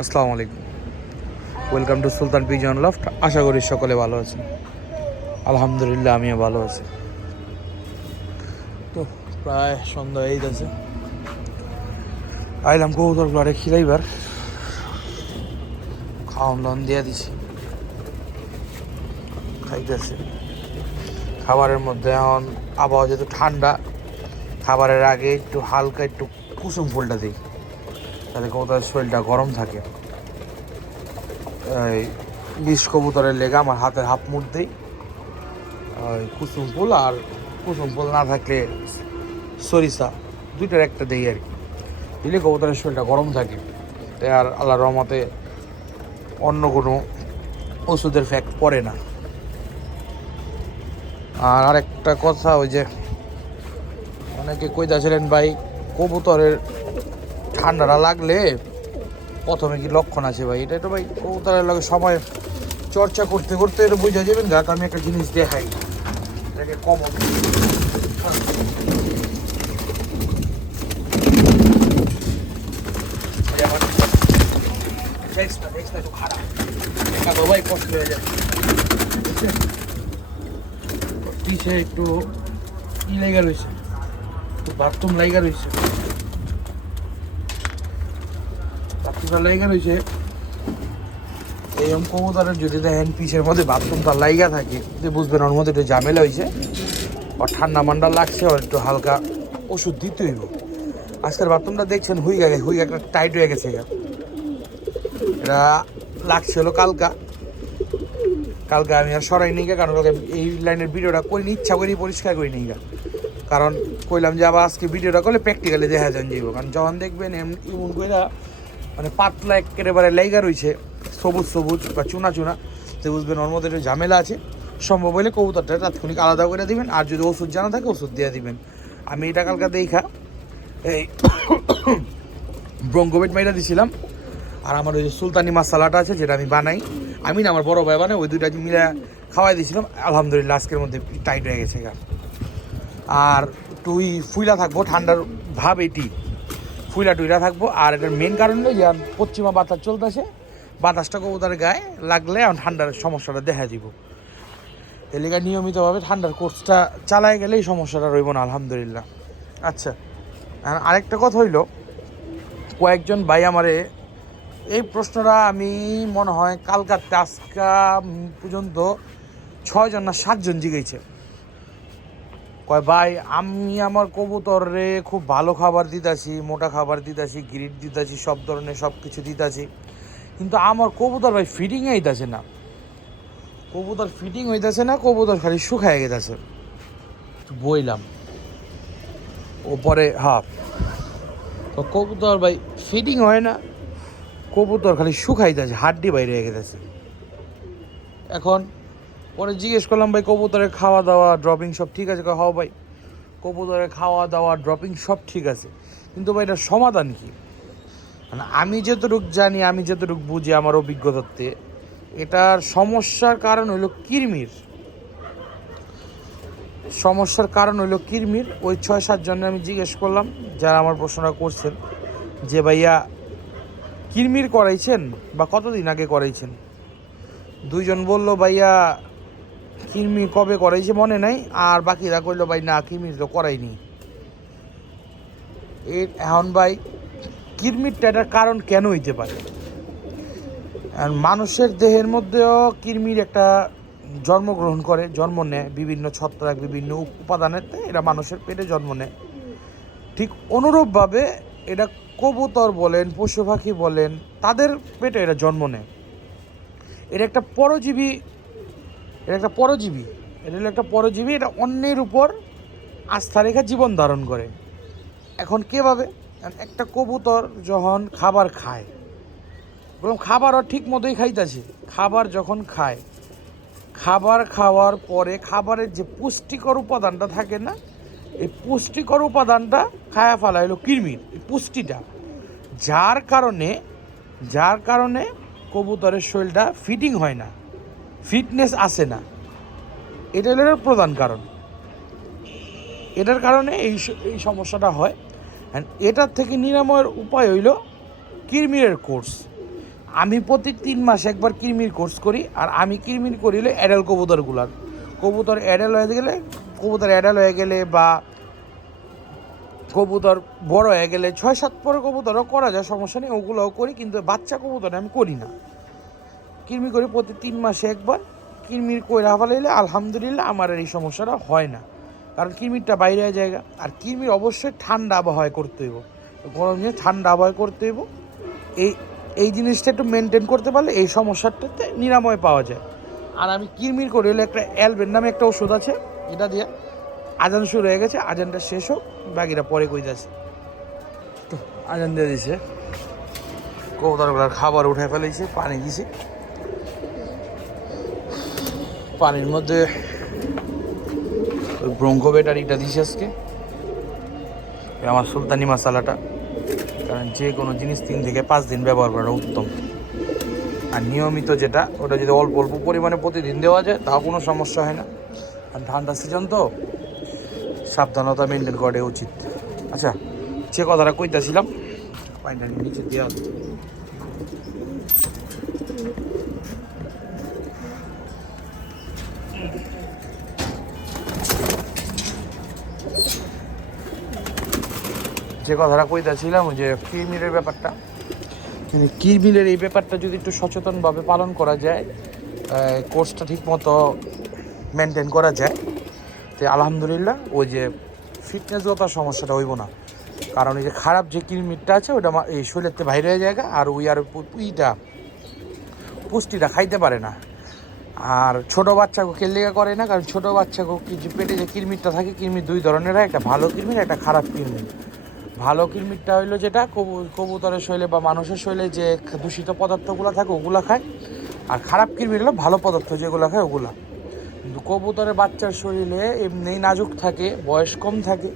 আসসালামু আলাইকুম। Welcome to Sultan pigeon loft আশা করি সকলে ভালো আছেন। আলহামদুলিল্লাহ, আমিও ভালো আছি। তো, প্রায় সন্ধ্যা এই যাচ্ছে আইলাম কবুতর গুলারে খিলাইবার। খাওয়ান লন দিয়ে দিছি। খাইতেছে। খাবারের মধ্যে এখন আবহাওয়া যেহেতু ঠান্ডা, খাবারের আগে একটু হালকা একটু কুসুম ফুলটা দিই। তাহলে কবুতরের শরীরটা গরম থাকে। এই বিষ কবুতরের লেগে আমার হাতের হাফ মুখ দিই। ওই কুসুম ফুল আর কুসুম ফুল না থাকলে সরিষা দুইটার একটা দেই আর কি। দিলে কবুতরের শরীরটা গরম থাকে। আর আল্লাহ রহমতে অন্য কোনো ওষুধের ফ্যাক্ট পড়ে না। আর আরেকটা কথা ওই যে অনেকে কইতাছিলেন ভাই, কবুতরের ঠান্ডাটা লাগলে প্রথমে কি লক্ষণ আছে ভাই? এটা তো ভাই কবুতরের লাগে সময় চর্চা করতে করতে এটা বুঝা যাবেন গা আমি একটা জিনিস দেখাই। এটাকে পিছে একটু ই লেগে রয়েছে। বাথরুম লাইগা রয়েছে। বাথরুমটা লাইগা রয়েছে। এই কবুতরের যদি দেখেন, পিছের মধ্যে বাথরুমটা লাইগা থাকে বুঝবেন ওর মধ্যে একটু ঝামেলা হয়েছে। আর ঠান্ডা মান্ডা লাগছে আর একটু হালকা ওষুধ দিতে হইব। আজকের বাথরুমটা দেখছেন হুই গেছে হুই একটা টাইট হয়ে গেছে এটা হলো কালকা। কালকে আমি আর সরাই নিই কারণ কালকে এই লাইনের ভিডিওটা করিনি, ইচ্ছা করি পরিষ্কার করি নিই। কারণ কইলাম যে আবার আজকে ভিডিওটা করলে প্র্যাকটিক্যালি দেখা যান যাইব। কারণ যখন দেখবেন এম- এমন কইরা মানে পাতলা একেবারে লাইগা রয়েছে সবুজ সবুজ বা চুনা চুনা। তো বুঝবেন, ওর মধ্যে একটু ঝামেলা আছে। সম্ভব হলে কবুতরটা তাৎক্ষণিক আলাদা করে দিবেন, আর যদি ওষুধ জানা থাকে, ওষুধ দিয়ে দিবেন। আমি এটা কালকে দেখা, এই ব্রঙ্কোবেট মাইরা দিছিলাম, আর আমার ওই যে সুলতানি মাসালাটা আছে, যেটা আমি বানাই। আমি না, আমার বড় ভাই বানাই ওই দুইটা মিলে খাওয়াই দিয়েছিলাম আলহামদুলিল্লাহ, আজকের মধ্যে টাইট হয়ে গেছে গা। আর তুই ফুইলা থাকব, ঠান্ডার ভাব এটি। ফুইলা টুইলা থাকব। আর এটার মেন কারণ হলো যে, পশ্চিমা বাতাস চলতেছে। বাতাসটা কবুতার গায়ে লাগলে এখন ঠান্ডার সমস্যাটা দেখা দিব। এলাকা নিয়মিতভাবে ঠান্ডার কোর্সটা চালায় গেলে এই সমস্যাটা রইব না, আলহামদুলিল্লাহ। আচ্ছা আর আরেকটা কথা হইল, কয়েকজন ভাই আমারে এই প্রশ্নটা আমি মনে হয় কালকাতে আজকা পর্যন্ত ছয়জন না সাতজন জিগেছে কয়, ভাই, আমি আমার কবুতরে খুব ভালো খাবার দিতাছি, মোটা খাবার দিতাছি, গ্রিড দিতাছি, সব ধরনের সব কিছু দিতাছি। কিন্তু আমার কবুতর ভাই ফিটিং হইতাছে না। কবুতর ফিটিং হইতাছে না, কবুতর খালি শুকায় গেছে বইলাম। ওপরে হাফ তো কবুতর ভাই ফিটিং হয় না, কবুতর খালি শুকাইতেছে, হাড্ডি বাইরে গেছে এখন পরে জিজ্ঞেস করলাম ভাই কবুতরের খাওয়া দাওয়া ড্রপিং সব ঠিক আছে? কয়, হ্যাঁ ভাই কবুতরের খাওয়া দাওয়া ড্রপিং সব ঠিক আছে। কিন্তু ভাই এটার সমাধান কী? মানে আমি যতটুক জানি আমি যতটুক বুঝি আমার অভিজ্ঞতাতে এটার সমস্যার কারণ হইল কিরমির। সমস্যার কারণ হইল কিরমির। ওই ছয় সাত জনে আমি জিজ্ঞেস করলাম যারা আমার প্রশ্নটা করছেন যে ভাইয়া কিরমির করাইছেন বা কতদিন আগে করাইছেন? দুইজন বলল ভাইয়া কিরমি কবে করাইছে মনে নাই, আর বাকিরা কইলো, ভাই, না, কিরমির তো করাইনি। এর এখন ভাই, কিরমিরটা এটার কারণ কেন হইতে পারে? আর মানুষের দেহের মধ্যেও কিরমির একটা জন্মগ্রহণ করে, জন্ম নেয় বিভিন্ন ছত্রাক, বিভিন্ন উপাদানের এরা মানুষের পেটে জন্ম নেয়। ঠিক অনুরূপভাবে এটা কবুতর বলেন, পশু পাখি বলেন, তাদের পেটে এটা জন্ম নেয়। এটা একটা পরজীবী এটা একটা পরজীবী। এটা হলো একটা পরজীবী, এটা অন্যের উপর আস্থা রেখে জীবন ধারণ করে। এখন কীভাবে একটা কবুতর যখন খাবার খায়, বললাম খাবারও ঠিক মতোই খাইতেছে। খাবার যখন খায়, খাবার খাওয়ার পরে খাবারের যে পুষ্টিকর উপাদানটা থাকে না, এই পুষ্টিকর উপাদানটা খায়া ফেলা হলো কৃমির, এই পুষ্টিটা। যার কারণে যার কারণে কবুতরের শরীরটা ফিটিং হয় না। ফিটনেস আসে না, এটা হলো প্রধান কারণ। এটার কারণে এই এই সমস্যাটা হয়। And এটার থেকে নিরাময়ের উপায় হইল কিরমিরের কোর্স। আমি প্রতি তিন মাস একবার কিরমির কোর্স করি, আর আমি কিরমির করিলে অ্যাডাল কবুতরগুলার। কবুতর অ্যাডাল হয়ে গেলে, কবুতর অ্যাডাল হয়ে গেলে বা কবুতর বড় হয়ে গেলে ছয় সাত পরে কবুতরও করা যায়, সমস্যা নেই, ওগুলোও করি, কিন্তু বাচ্চা কবুতর আমি করি না। কিরমি করি প্রতি তিন মাসে একবার কিরমির কইরা ফেলাইলে আলহামদুলিল্লাহ আমার আর এই সমস্যাটা হয় না। কারণ কিরমিরটা বাইরে জায়গা আর কিরমির অবশ্যই ঠান্ডা আবহাওয়া করতে হইব। গরম দিনে ঠান্ডা আবহাওয়া করতে হইব। এই এই জিনিসটা একটু মেনটেন করতে পারলে এই সমস্যাটাতে নিরাময় পাওয়া যায়। আর আমি কিরমির করে হলে একটা অ্যালবেন নামে একটা ওষুধ আছে, এটা দিয়ে আজান শুরু হয়ে গেছে, আজানটা শেষ হোক বাকিটা পরে কই যাচ্ছে। তো আজান দিয়ে দিছে। কবুতরগুলার খাবার উঠে ফেলেছে পানি দিছে। পানির মধ্যে ওই ব্রঙ্কো ব্যাটারিটা দিছে আজকে। আমার সুলতানি মশালাটা। কারণ যে কোনো জিনিস তিন থেকে পাঁচ দিন ব্যবহার করাটা উত্তম। আর নিয়মিত যেটা, ওটা যদি অল্প অল্প পরিমাণে প্রতিদিন দেওয়া যায়, তাও কোনো সমস্যা হয় না। আর ঠান্ডা সিজন তো, সাবধানতা মেনটেন করা উচিত। আচ্ছা যে কথাটা কইতাছিলাম। পানিটা নিচে দেওয়া যে কথাটা কইতাছিলাম যে কিরমিরের ব্যাপারটা? কিন্তু কিরমিরের এই ব্যাপারটা যদি একটু সচেতনভাবে পালন করা যায় কোর্সটা ঠিক মতো মেনটেন করা যায়, তো আলহামদুলিল্লাহ ওই যে ফিটনেস ফিটনেসগত সমস্যাটা হইব না। কারণ এই যে খারাপ যে কিরমিরটা আছে ওটা এই শরীরের বাইরে হয়ে যায় আর ওই আর পু- ইটা পুষ্টিটা খাইতে পারে না। আর ছোট বাচ্চাকে কেলিগা করে না? কারণ ছোটো বাচ্চাকে কি পেটে যে কিরমিটটা থাকে কিরমির দুই ধরনের একটা ভালো কিরমির একটা খারাপ কিরমির ভালো কিরমিটটা হইল যেটা, কবু- কবুতরের শৈলে বা মানুষের শৈলে যে দূষিত পদার্থগুলো থাকে ওগুলো খায়। আর খারাপ কিরমিট হলো ভালো পদার্থ যেগুলো খায় ওগুলা। কিন্তু কবুতরের বাচ্চার শরীরে এমনি নাজুক থাকে, বয়স কম থাকে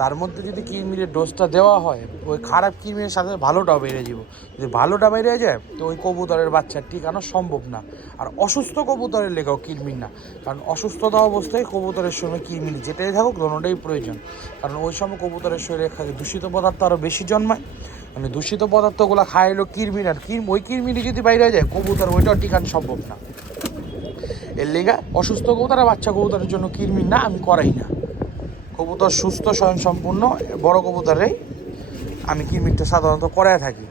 তার মধ্যে যদি কিরমিরের ডোজটা দেওয়া হয়, ওই খারাপ কিরমিরের সাথে ভালোটাও বেড়ে যাব। যদি ভালোটা বেড়ে যায়, তো ওই কবুতরের বাচ্চার টিকানো সম্ভব না। আর অসুস্থ কবুতরের লেগাও কিরমির না। কারণ অসুস্থতা অবস্থায় কবুতরের সময় কিরমির যেটাই থাকুক, দোনোটাই প্রয়োজন। কারণ ওই সময় কবুতরের শরীরে দূষিত পদার্থ আরও বেশি জন্মায়। মানে দূষিত পদার্থগুলো খাইলো কিরমির আর কির ওই কিরমিরি যদি বাইরে যায়, কবুতর ওইটাও টিকানো সম্ভব না। এর লেগা অসুস্থ কবুতর আর বাচ্চা কবুতরের জন্য কিরমির না, আমি করাই না। কবুতর সুস্থ স্বয়ং সম্পূর্ণ বড় কবুতরেই আমি কিরমিরটা সাধারণত করায় থাকি।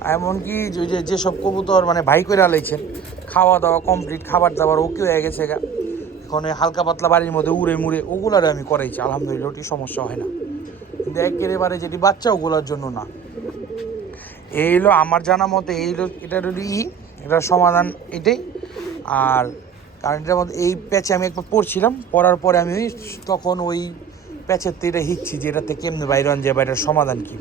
এমনকি যে- যেসব কবুতর মানে ভাই করে আলাইছেন খাওয়া দাওয়া কমপ্লিট খাবার দাবার ওকে হয়ে গেছে গা। এখন হালকা পাতলা বাড়ির মধ্যে উড়ে মুড়ে ওগুলারে আমি করাইছি, আলহামদুলিল্লাহ, ওটি সমস্যা হয় না। কিন্তু একেবারে যেটি বাচ্চা, ওগুলোর জন্য না। এই হলো আমার জানা মতে, এই হলো ই, এটার সমাধান এটাই। আর কারণ এটার মধ্যে এই প্যাচে আমি একবার পড়ছিলাম, পড়ার পরে আমি তখন ওই প্যাচের এটা হিচ্ছি যে এটাতে কেমনে বাইরে আন যায় বা এটার সমাধান কী।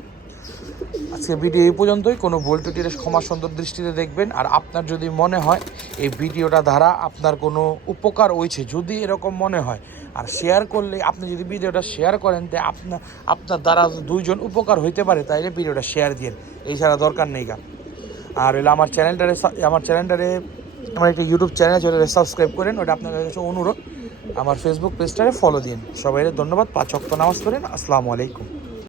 আজকে ভিডিও এই পর্যন্তই, কোনো ভুল ক্ষমা সুন্দর দৃষ্টিতে দেখবেন। আর আপনার যদি মনে হয় এই ভিডিওটা দ্বারা আপনার কোনো উপকার হয়েছে, যদি এরকম মনে হয়, আর শেয়ার করলে, আপনি যদি ভিডিওটা শেয়ার করেন, তো আপনার আপনার দ্বারা দুইজন উপকার হইতে পারে, তাইলে ভিডিওটা শেয়ার দিন এই ছাড়া দরকার নেই গা। আর এলে আমার চ্যানেলটারে আমার চ্যানেলটারে আমার একটা ইউটিউব চ্যানেল আছে ওটা সাবস্ক্রাইব করেন, ওটা আপনাদের কাছে অনুরোধ। আমার ফেসবুক পেজটারে ফলো দিন। সবাই ধন্যবাদ, পাঁচ অক্ত নামাজ পড়েন, আসসালামু আলাইকুম।